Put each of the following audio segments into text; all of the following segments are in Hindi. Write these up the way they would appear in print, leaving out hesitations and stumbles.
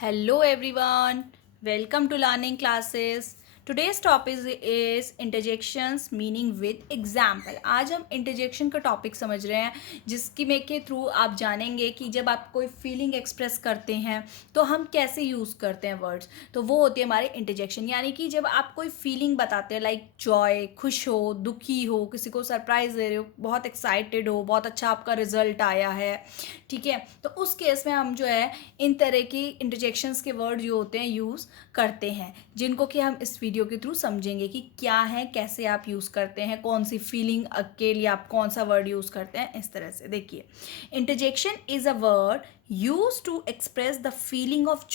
Hello everyone, welcome to learning classes. Today's topic is interjections meaning with example. आज हम interjection का टॉपिक समझ रहे हैं जिसकी में के थ्रू आप जानेंगे कि जब आप कोई फीलिंग एक्सप्रेस करते हैं तो हम कैसे यूज़ करते हैं वर्ड्स। तो वो होती है हमारे इंटरजेक्शन, यानी कि जब आप कोई फीलिंग बताते हैं लाइक जॉय, खुश हो, दुखी हो, किसी को सरप्राइज दे रहे हो, बहुत एक्साइटेड हो, बहुत अच्छा आपका रिजल्ट आया है, ठीक है, तो उस केस में हम जो है इन तरह की इंटरजेक्शंस के वर्ड जो होते हैं यूज़ करते हैं, जिनको कि हम इस वीडियो के थ्रू समझेंगे कि क्या है, कैसे आप यूज़ करते हैं, कौन सी फीलिंग के लिए आप कौन सा वर्ड यूज़ करते हैं। इस तरह से देखिए, interjection is a word use to express the feeling of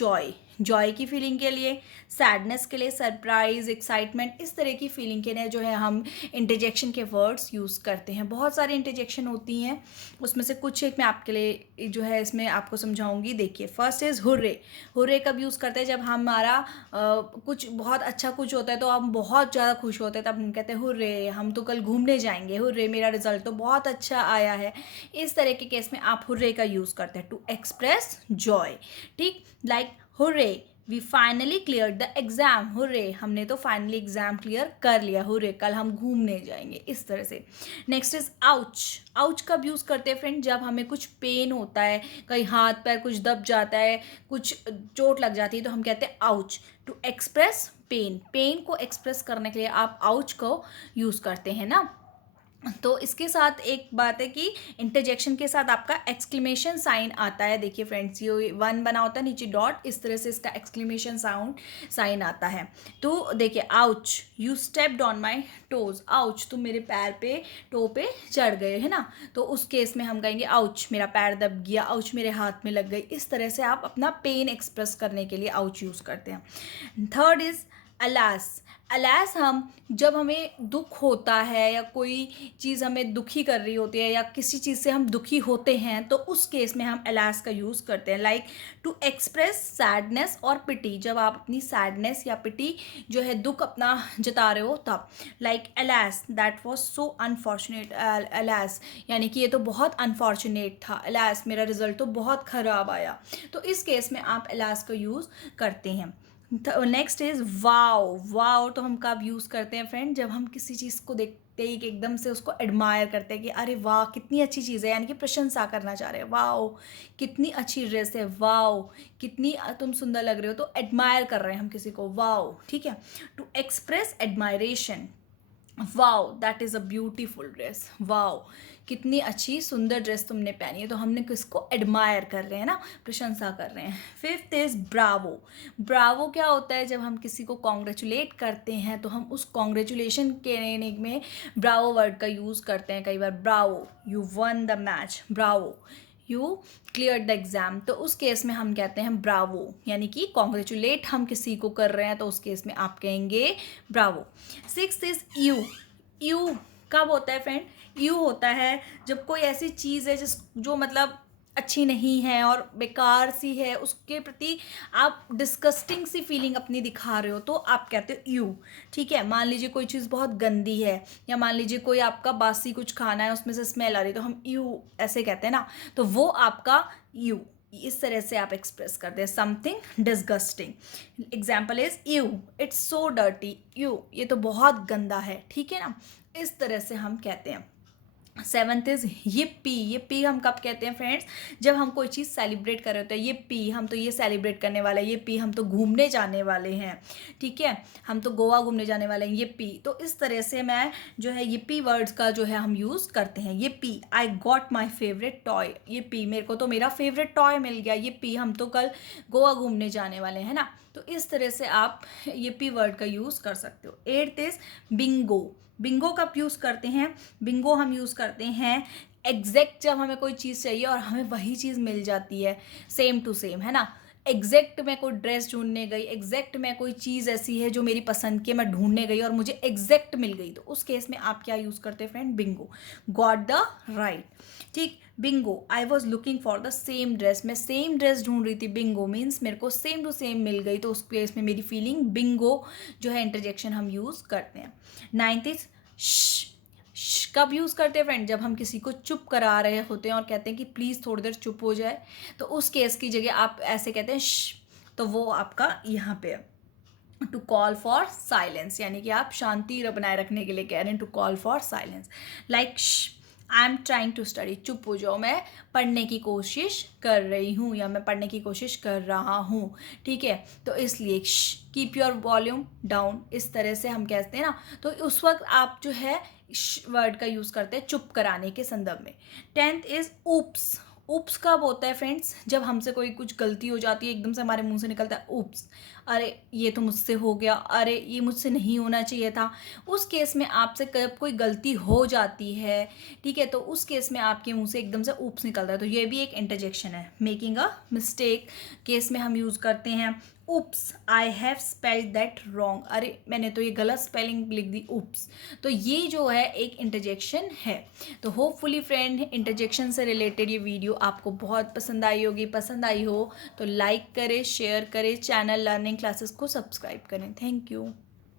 joy की फीलिंग के लिए, सैडनेस के लिए, सरप्राइज, एक्साइटमेंट, इस तरह की फीलिंग के लिए जो है हम इंटरजेक्शन के वर्ड्स यूज़ करते हैं। बहुत सारी इंटरजेक्शन होती हैं, उसमें से कुछ एक मैं आपके लिए जो है इसमें आपको समझाऊंगी। देखिए, फर्स्ट इज़ हुर्रे। हुर्रे कब यूज़ करते हैं? जब हमारा कुछ बहुत अच्छा कुछ होता है तो हम बहुत ज़्यादा खुश होते हैं, तब हम कहते हैं हुर्रे, हम तो कल घूमने जाएंगे, हुर्रे मेरा रिजल्ट तो बहुत अच्छा आया है। इस तरह के केस में आप हुर्रे का यूज़ करते हैं टू एक्सप्रेस जॉय। ठीक, like hurray we finally clear the exam, hurray हमने तो फाइनली एग्ज़ाम क्लियर कर लिया, हुर्रे कल हम घूमने जाएंगे। इस तरह से नेक्स्ट इज आउच। आउच कब यूज़ करते हैं फ्रेंड? जब हमें कुछ पेन होता है, कहीं हाथ पैर कुछ दब जाता है, कुछ चोट लग जाती है, तो हम कहते हैं ouch to express pain. Pain को एक्सप्रेस करने के लिए आप आउच को यूज़ करते हैं ना। तो इसके साथ एक बात है कि इंटरजेक्शन के साथ आपका एक्सक्लेमेशन साइन आता है। देखिए फ्रेंड्स, ये वन बना होता है, नीचे डॉट, इस तरह से इसका एक्सक्लेमेशन साइन आता है। तो देखिए, ouch you stepped on my toes, ouch तुम मेरे पैर पे, टो पे चढ़ गए, है ना। तो उस केस में हम कहेंगे आउच मेरा पैर दब गया, आउच मेरे हाथ में लग गई। इस तरह से आप अपना पेन एक्सप्रेस करने के लिए आउच यूज़ करते हैं। Third is alas. अलास हम जब हमें दुख होता है या कोई चीज़ हमें दुखी कर रही होती है या किसी चीज़ से हम दुखी होते हैं, तो उस केस में हम अलास का यूज़ करते हैं, लाइक टू एक्सप्रेस सैडनेस और पिटी। जब आप अपनी सैडनेस या पिटी जो है, दुख अपना जता रहे हो, तब like alas that was so unfortunate, alas यानी कि ये तो बहुत अनफॉर्चुनेट था, अलास मेरा रिजल्ट तो बहुत ख़राब आया। तो इस केस में आप अलास का यूज़ करते हैं। Next is wow. वाओ तो हम कब यूज़ करते हैं फ्रेंड? जब हम किसी चीज़ को देखते ही एकदम से उसको एडमायर करते हैं कि अरे वाह कितनी अच्छी चीज़ है, यानी कि प्रशंसा करना चाह रहे हैं, वाओ कितनी अच्छी ड्रेस है, वाओ कितनी तुम सुंदर लग रहे हो, तो एडमायर कर रहे हैं हम किसी को, वाओ, ठीक है, to express admiration. Wow that is a beautiful dress, wow कितनी अच्छी सुंदर ड्रेस तुमने पहनी है, तो हमने किसको एडमायर कर रहे हैं ना, प्रशंसा कर रहे हैं। Fifth is Bravo. ब्रावो क्या होता है? जब हम किसी को कॉन्ग्रेचुलेट करते हैं तो हम उस कॉन्ग्रेचुलेशन के में ब्रावो वर्ड का यूज़ करते हैं कई बार। Bravo you won the match, bravo you clear the exam, तो उस केस में हम कहते हैं ब्रावो, यानी कि कॉन्ग्रेचुलेट हम किसी को कर रहे हैं तो उस केस में आप कहेंगे Bravo. Six is you. You कब होता है फ्रेंड? यू होता है जब कोई ऐसी चीज़ है जो मतलब अच्छी नहीं है और बेकार सी है, उसके प्रति आप डिस्गस्टिंग सी फीलिंग अपनी दिखा रहे हो, तो आप कहते हो यू, ठीक है। मान लीजिए कोई चीज़ बहुत गंदी है, या मान लीजिए कोई आपका बासी कुछ खाना है, उसमें से स्मेल आ रही है, तो हम यू ऐसे कहते हैं ना, तो वो आपका यू। इस तरह से आप एक्सप्रेस करते हैं something disgusting. Example is you it's so dirty, you ये तो बहुत गंदा है, ठीक है ना। इस तरह से हम कहते हैं। Seventh is yippee। yippee हम कब कहते हैं फ्रेंड्स? जब हम कोई चीज़ सेलिब्रेट कर रहे होते हैं, yippee हम तो ये सेलिब्रेट करने वाले हैं, yippee हम तो घूमने जाने वाले हैं, ठीक है, हम तो गोवा घूमने जाने वाले हैं, yippee। तो इस तरह से मैं जो है yippee वर्ड्स का जो है हम यूज़ करते हैं। yippee I got my favourite toy, yippee मेरे को तो मेरा फेवरेट टॉय मिल गया, yippee हम तो कल गोवा घूमने जाने वाले हैं ना। तो इस तरह से आप yippee वर्ड का यूज़ कर सकते हो। Eighth is Bingo. बिंगो कब यूज़ करते हैं? बिंगो हम यूज़ करते हैं एग्जैक्ट जब हमें कोई चीज़ चाहिए और हमें वही चीज़ मिल जाती है, सेम टू सेम, है ना। एग्जैक्ट मैं कोई ड्रेस ढूंढने गई, एग्जैक्ट मैं कोई चीज़ ऐसी है जो मेरी पसंद की मैं ढूंढने गई और मुझे एग्जैक्ट मिल गई, तो उस केस में आप क्या यूज़ करते हैं friend? Bingo, got the right, ठीक। Bingo I was looking for the same dress, मैं सेम ड्रेस ढूंढ रही थी, बिंगो मीन्स मेरे को सेम टू सेम मिल गई, तो उस केस में मेरी फीलिंग बिंगो जो है इंटरजेक्शन हम यूज़ करते हैं। नाइन्थ इज कब यूज़ करते हैं फ्रेंड? जब हम किसी को चुप करा रहे होते हैं और कहते हैं कि प्लीज़ थोड़ी देर चुप हो जाए, तो उस केस की जगह आप ऐसे कहते हैं श। तो वो आपका यहाँ पे है, टू कॉल फॉर साइलेंस, यानी कि आप शांति बनाए रखने के लिए कह रहे हैं, to call for silence. Like I am trying to study, चुप हो जाओ, मैं पढ़ने की कोशिश कर रही हूँ या मैं पढ़ने की कोशिश कर रहा हूँ, ठीक है। तो इसलिए कीप योर वॉल्यूम डाउन, इस तरह से हम कहते हैं ना। तो उस वक्त आप जो है वर्ड का यूज़ करते हैं चुप कराने के संदर्भ में। 10th is oops. ऊप्स कब होता है फ्रेंड्स? जब हमसे कोई कुछ गलती हो जाती है, एकदम से हमारे मुंह से निकलता है ऊप्स, अरे ये तो मुझसे हो गया, अरे ये मुझसे नहीं होना चाहिए था। उस केस में आपसे कब कोई गलती हो जाती है, ठीक है, तो उस केस में आपके मुंह से एकदम से ऊप्स निकलता है, तो ये भी एक इंटरजेक्शन है। मेकिंग अ मिस्टेक केस में हम यूज़ करते हैं oops, I have spelled that wrong, अरे मैंने तो ये गलत स्पेलिंग लिख दी, ऊप्स। तो ये जो है एक इंटरजेक्शन है। तो होपफुली फ्रेंड, इंटरजेक्शन से रिलेटेड ये वीडियो आपको बहुत पसंद आई होगी। पसंद आई हो तो लाइक करें, शेयर करें, चैनल लर्निंग क्लासेस को सब्सक्राइब करें। Thank you.